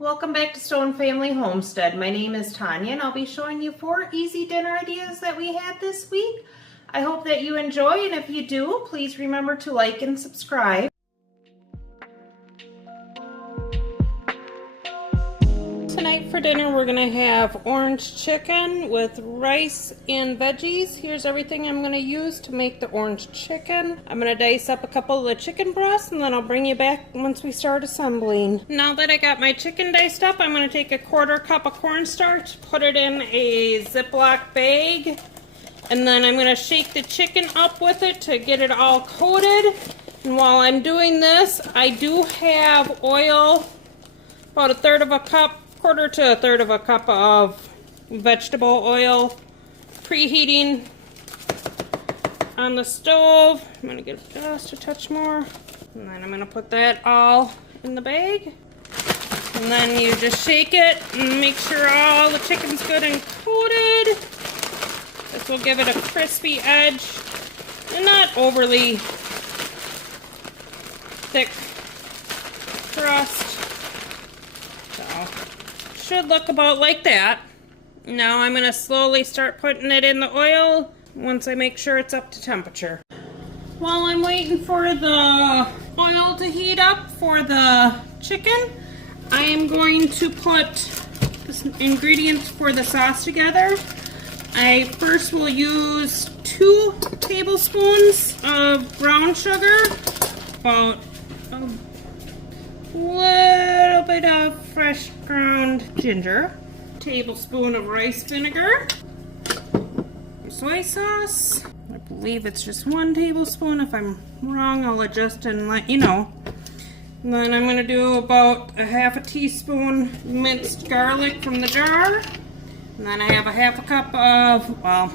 Welcome back to Stone Family Homestead. My name is Tanya and I'll be showing you 4 easy dinner ideas that we had this week. I hope that you enjoy, and if you do, please remember to like and subscribe. Tonight for dinner we're going to have orange chicken with rice and veggies. Here's everything I'm going to use to make the orange chicken. I'm going to dice up a couple of the chicken breasts and then I'll bring you back once we start assembling. Now that I got my chicken diced up, I'm going to take a 1/4 cup of cornstarch, put it in a Ziploc bag, and then I'm going to shake the chicken up with it to get it all coated. And while I'm doing this, I do have oil, about 1/3 cup, 1/4 to 1/3 cup of vegetable oil, preheating on the stove. I'm going to get just a touch more, and then I'm going to put that all in the bag. And then you just shake it and make sure all the chicken's good and coated. This will give it a crispy edge and not overly thick crust. Should look about like that. Now I'm going to slowly start putting it in the oil once I make sure it's up to temperature. While I'm waiting for the oil to heat up for the chicken, I am going to put the ingredients for the sauce together. I first will use 2 tablespoons of brown sugar, about little bit of fresh ground ginger, tablespoon of rice vinegar, soy sauce. I believe it's just 1 tablespoon. If I'm wrong, I'll adjust and let you know. And then I'm going to do about 1/2 teaspoon minced garlic from the jar. And then I have 1/2 cup of, well,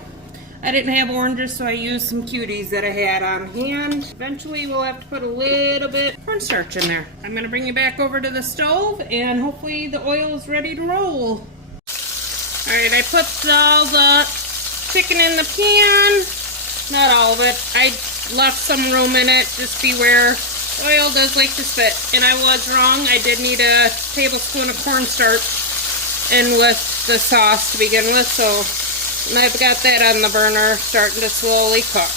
I didn't have oranges, so I used some cuties that I had on hand. Eventually, we'll have to put a little bit of cornstarch in there. I'm going to bring you back over to the stove, and hopefully the oil is ready to roll. Alright, I put all the chicken in the pan. Not all of it. I left some room in it. Just beware. Oil does like to spit. And I was wrong. I did need a tablespoon of cornstarch in with the sauce to begin with, so I've got that on the burner, starting to slowly cook.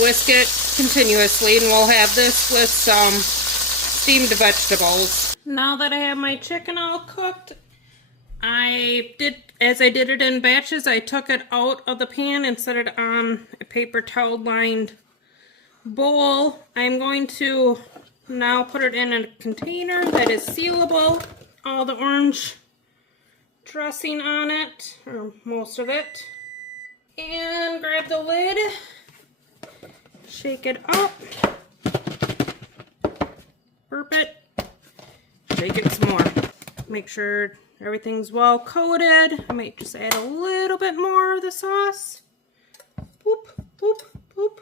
Whisk it continuously, and we'll have this with some steamed vegetables. Now that I have my chicken all cooked, as I did it in batches, I took it out of the pan and set it on a paper towel lined bowl. I'm going to now put it in a container that is sealable. All the orange dressing on it, or most of it, and grab the lid, shake it up, burp it, shake it some more. Make sure everything's well coated. I might just add a little bit more of the sauce. Boop, boop, boop.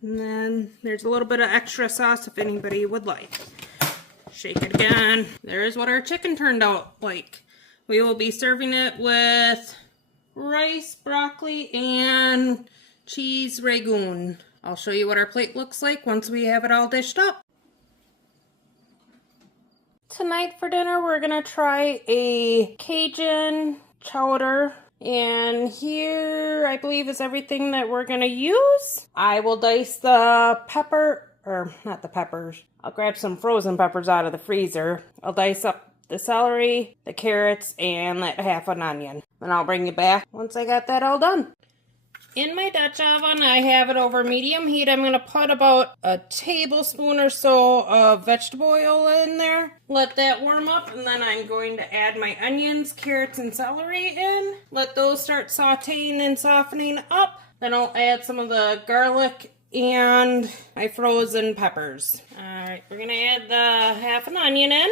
And then there's a little bit of extra sauce if anybody would like. Shake it again. There's what our chicken turned out like. We will be serving it with rice, broccoli, and cheese ragoon. I'll show you what our plate looks like once we have it all dished up. Tonight for dinner we're going to try a Cajun Chowder. And here I believe is everything that we're going to use. I will dice the pepper, or not the peppers. I'll grab some frozen peppers out of the freezer. I'll dice up the celery, the carrots, and 1/2 an onion. Then I'll bring you back once I got that all done. In my Dutch oven, I have it over medium heat. I'm going to put about a tablespoon or so of vegetable oil in there. Let that warm up, and then I'm going to add my onions, carrots, and celery in. Let those start sauteing and softening up. Then I'll add some of the garlic and my frozen peppers. Alright, we're going to add the 1/2 an onion in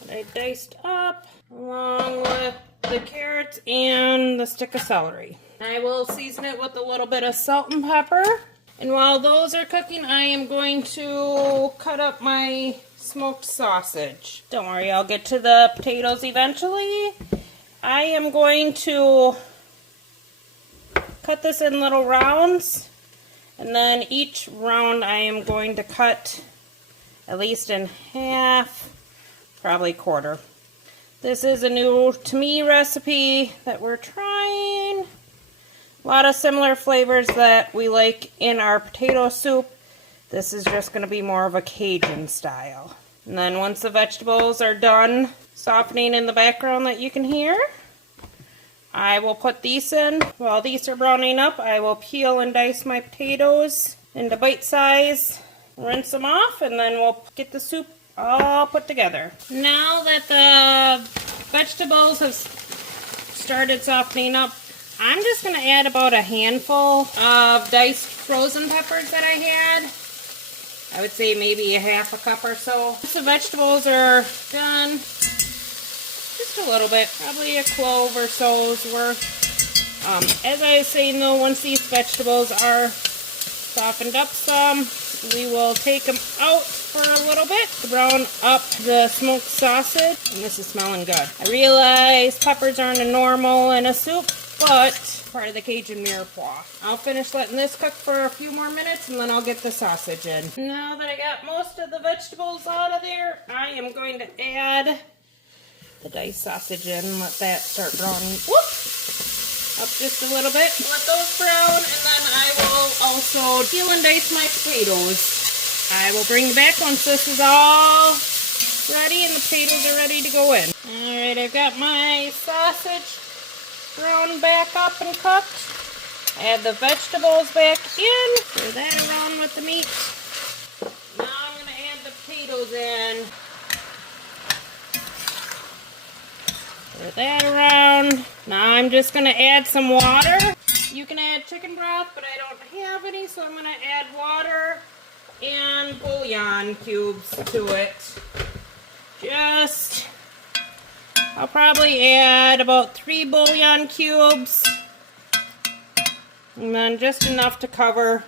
that I diced up, along with the carrots and the stick of celery. I will season it with a little bit of salt and pepper. And while those are cooking, I am going to cut up my smoked sausage. Don't worry, I'll get to the potatoes eventually. I am going to cut this in little rounds, and then each round I am going to cut at least in half, probably quarter. This is a new, to me, recipe that we're trying. A lot of similar flavors that we like in our potato soup. This is just going to be more of a Cajun style. And then once the vegetables are done softening in the background that you can hear, I will put these in. While these are browning up, I will peel and dice my potatoes into bite size, rinse them off, and then we'll get the soup all put together. Now that the vegetables have started softening up, I'm just going to add about a handful of diced frozen peppers that I had. I would say maybe a half a cup or so. Once the vegetables are done, just a little bit, probably a clove or so's worth. As I was saying though, once these vegetables are softened up some, we will take them out for a little bit to brown up the smoked sausage. And this is smelling good. I realize peppers aren't a normal in a soup, but part of the Cajun mirepoix. I'll finish letting this cook for a few more minutes and then I'll get the sausage in. Now that I got most of the vegetables out of there, I am going to add the diced sausage in and let that start browning. Whoop! Up just a little bit. Let those brown, and then I will also peel and dice my potatoes. I will bring you back once this is all ready and the potatoes are ready to go in. Alright, I've got my sausage browned back up and cooked. Add the vegetables back in. Stir that around with the meat. Now I'm going to add the potatoes in. Stir that around. Now I'm just going to add some water. You can add chicken broth, but I don't have any, so I'm going to add water and bouillon cubes to it. I'll probably add about 3 bouillon cubes. And then just enough to cover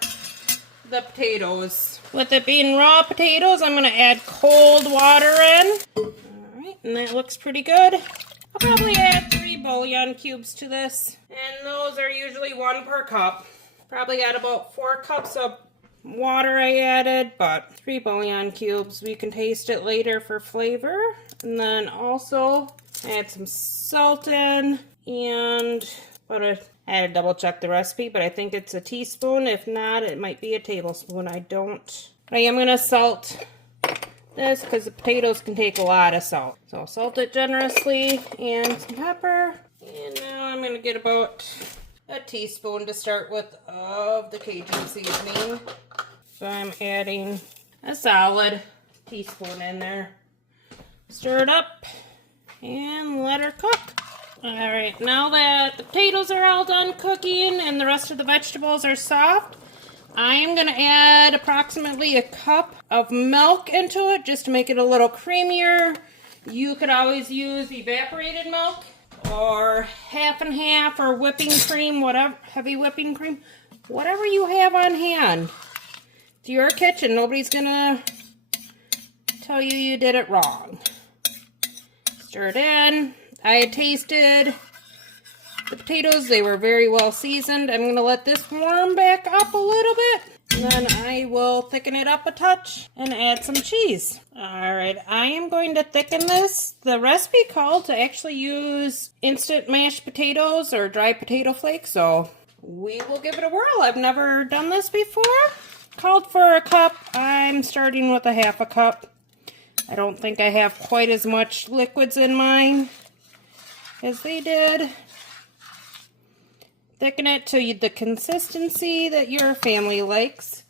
the potatoes. With it being raw potatoes, I'm going to add cold water in. Alright, and that looks pretty good. I'll probably add 3 bouillon cubes to this, and those are usually 1 per cup. Probably add about 4 cups of water I added, but 3 bouillon cubes. We can taste it later for flavor. And then also add some salt in, and I had to double check the recipe, but I think it's a teaspoon. If not, it might be a tablespoon. I am going to salt this because the potatoes can take a lot of salt. So salt it generously and some pepper. And now I'm going to get about a teaspoon to start with of the Cajun seasoning. So I'm adding a solid teaspoon in there. Stir it up and let her cook. Alright, now that the potatoes are all done cooking and the rest of the vegetables are soft, I am going to add approximately a cup of milk into it just to make it a little creamier. You could always use evaporated milk or half and half or whipping cream, whatever, heavy whipping cream, whatever you have on hand. It's your kitchen. Nobody's going to tell you you did it wrong. Stir it in. I had tasted the potatoes. They were very well seasoned. I'm going to let this warm back up a little bit. And then I will thicken it up a touch and add some cheese. Alright, I am going to thicken this. The recipe called to actually use instant mashed potatoes or dry potato flakes, so we will give it a whirl. I've never done this before. Called for a cup. I'm starting with a half a cup. I don't think I have quite as much liquids in mine as they did. Thicken it to the consistency that your family likes.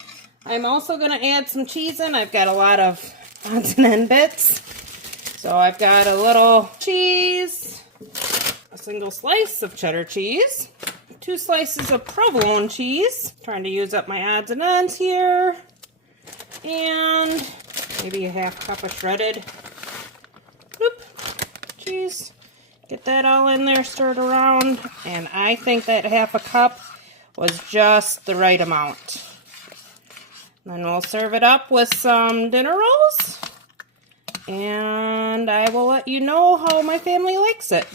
I'm also going to add some cheese in. I've got a lot of odds and end bits. So I've got a little cheese, a single slice of cheddar cheese, 2 slices of provolone cheese. Trying to use up my odds and ends here. And maybe a half cup of shredded cheese. Get that all in there, stirred around, and I think that half a cup was just the right amount. Then we'll serve it up with some dinner rolls, and I will let you know how my family likes it.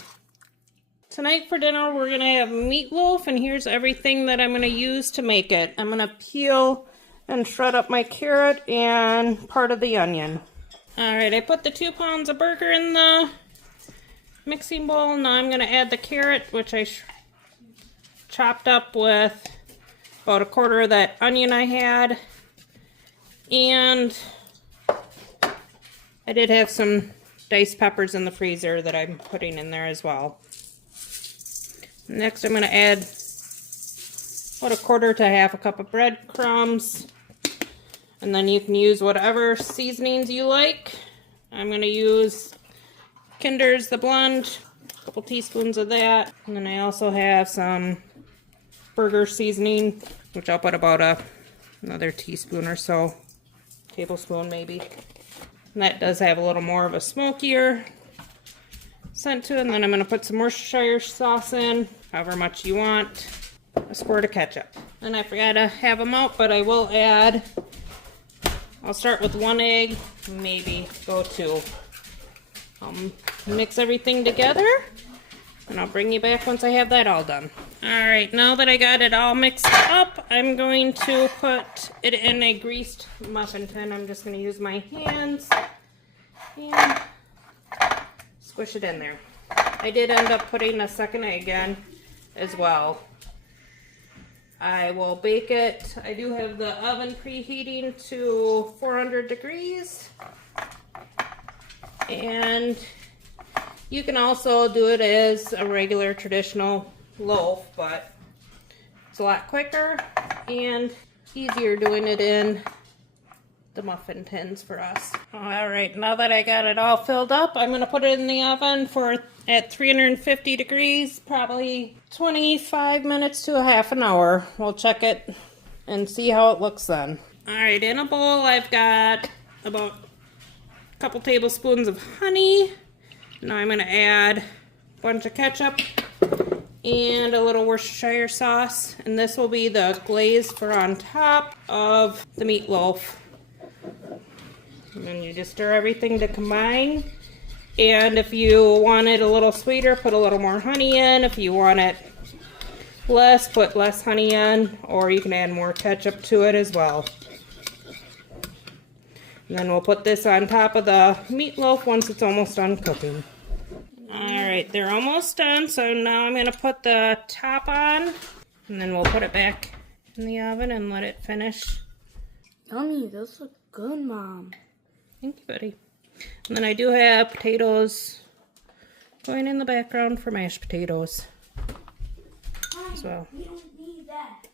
Tonight for dinner we're going to have meatloaf, and here's everything that I'm going to use to make it. I'm going to peel and shred up my carrot and part of the onion. Alright, I put the 2 pounds of burger in the mixing bowl. Now I'm going to add the carrot, which I chopped up with about a quarter of that onion I had. And I did have some diced peppers in the freezer that I'm putting in there as well. Next I'm going to add about a quarter to half a cup of breadcrumbs. And then you can use whatever seasonings you like. I'm going to use Kinder's The Blend, a couple teaspoons of that. And then I also have some burger seasoning, which I'll put about another teaspoon or so, tablespoon maybe. And that does have a little more of a smokier scent to it. And then I'm going to put some Worcestershire sauce in, however much you want, a squirt of ketchup. And I forgot to have them out, but I will add, I'll start with 1 egg, maybe go 2. I'll mix everything together, and I'll bring you back once I have that all done. Alright, now that I got it all mixed up, I'm going to put it in a greased muffin tin. I'm just going to use my hands and squish it in there. I did end up putting a second egg in as well. I will bake it. I do have the oven preheating to 400 degrees. And you can also do it as a regular traditional loaf, but it's a lot quicker and easier doing it in the muffin tins for us. Alright, now that I got it all filled up, I'm going to put it in the oven at 350 degrees, probably 25 minutes to a half an hour. We'll check it and see how it looks then. Alright, in a bowl I've got about a couple tablespoons of honey. Now I'm going to add a bunch of ketchup and a little Worcestershire sauce. And this will be the glaze for on top of the meatloaf. And then you just stir everything to combine. And if you want it a little sweeter, put a little more honey in. If you want it less, put less honey in. Or you can add more ketchup to it as well. And then we'll put this on top of the meatloaf once it's almost done cooking. Alright, they're almost done, so now I'm going to put the top on, and then we'll put it back in the oven and let it finish. Yummy, those look good, Mom. Thank you, buddy. And then I do have potatoes going in the background for mashed potatoes as well. We don't need that.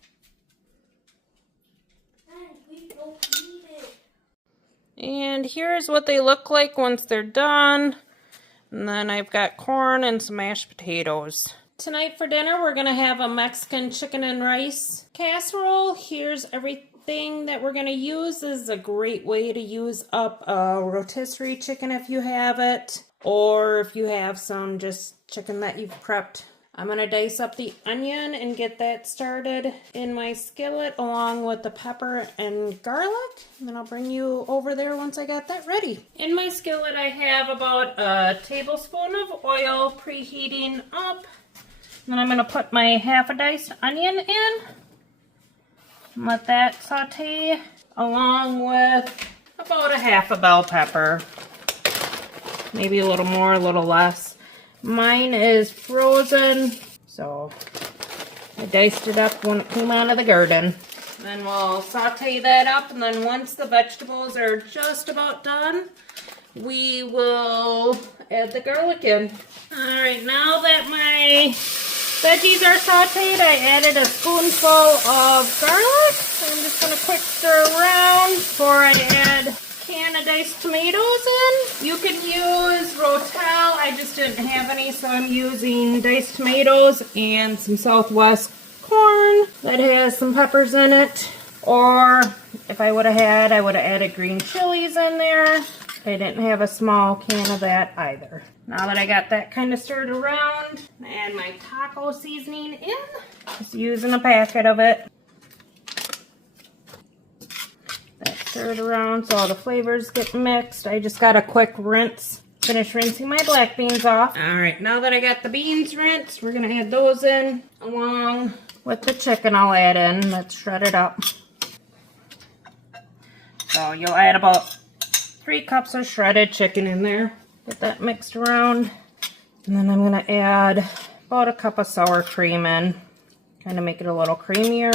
We don't need it. And here's what they look like once they're done. And then I've got corn and some mashed potatoes. Tonight for dinner, we're going to have a Mexican chicken and rice casserole. Here's everything that we're going to use. This is a great way to use up a rotisserie chicken if you have it. Or if you have some just chicken that you've prepped. I'm going to dice up the onion and get that started in my skillet along with the pepper and garlic. And then I'll bring you over there once I got that ready. In my skillet I have about a tablespoon of oil preheating up. And then I'm going to put my half a diced onion in. And let that saute along with about a half a bell pepper. Maybe a little more, a little less. Mine is frozen, so I diced it up when it came out of the garden. Then we'll saute that up, and then once the vegetables are just about done, we will add the garlic in. Alright, now that my veggies are sauteed, I added a spoonful of garlic. I'm just going to quick stir around before I add a can of diced tomatoes in. You can use Rotel. I just didn't have any, so I'm using diced tomatoes and some Southwest corn that has some peppers in it. Or if I would have had, I would have added green chilies in there. I didn't have a small can of that either. Now that I got that kind of stirred around, add my taco seasoning in. Just using a packet of it. That stirred around so all the flavors get mixed. I just got a quick rinse. Finish rinsing my black beans off. Alright, now that I got the beans rinsed, we're going to add those in along with the chicken I'll add in. Let's shred it up. So you'll add about 3 cups of shredded chicken in there. Get that mixed around. And then I'm going to add about a cup of sour cream in. Kind of make it a little creamier.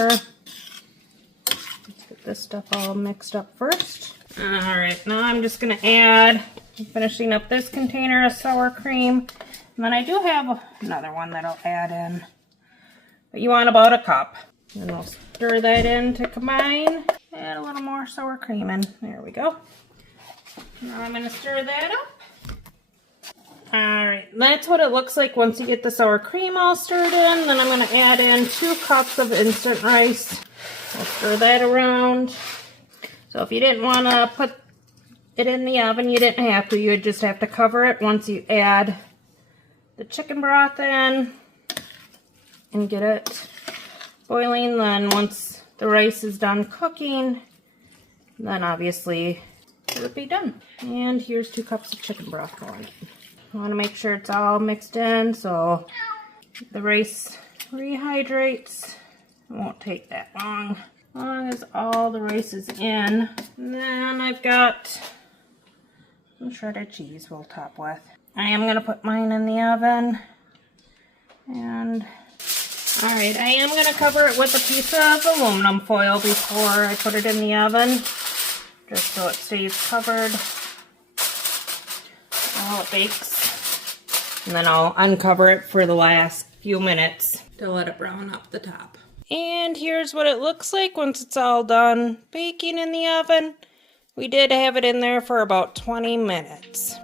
Let's get this stuff all mixed up first. Alright, now I'm just going to add, I'm finishing up this container of sour cream. And then I do have another one that I'll add in. But you want about a cup. And I'll stir that in to combine. Add a little more sour cream in. There we go. Now I'm going to stir that up. Alright, that's what it looks like once you get the sour cream all stirred in. Then I'm going to add in 2 cups of instant rice. I'll stir that around. So if you didn't want to put it in the oven, you didn't have to. You would just have to cover it once you add the chicken broth in and get it boiling. Then once the rice is done cooking, then obviously it would be done. And here's 2 cups of chicken broth going in. I want to make sure it's all mixed in so the rice rehydrates. It won't take that long. As long as all the rice is in. And then I've got some shredded cheese we'll top with. I am going to put mine in the oven. And alright, I am going to cover it with a piece of aluminum foil before I put it in the oven. Just so it stays covered while it bakes. And then I'll uncover it for the last few minutes to let it brown up the top. And here's what it looks like once it's all done baking in the oven. We did have it in there for about 20 minutes.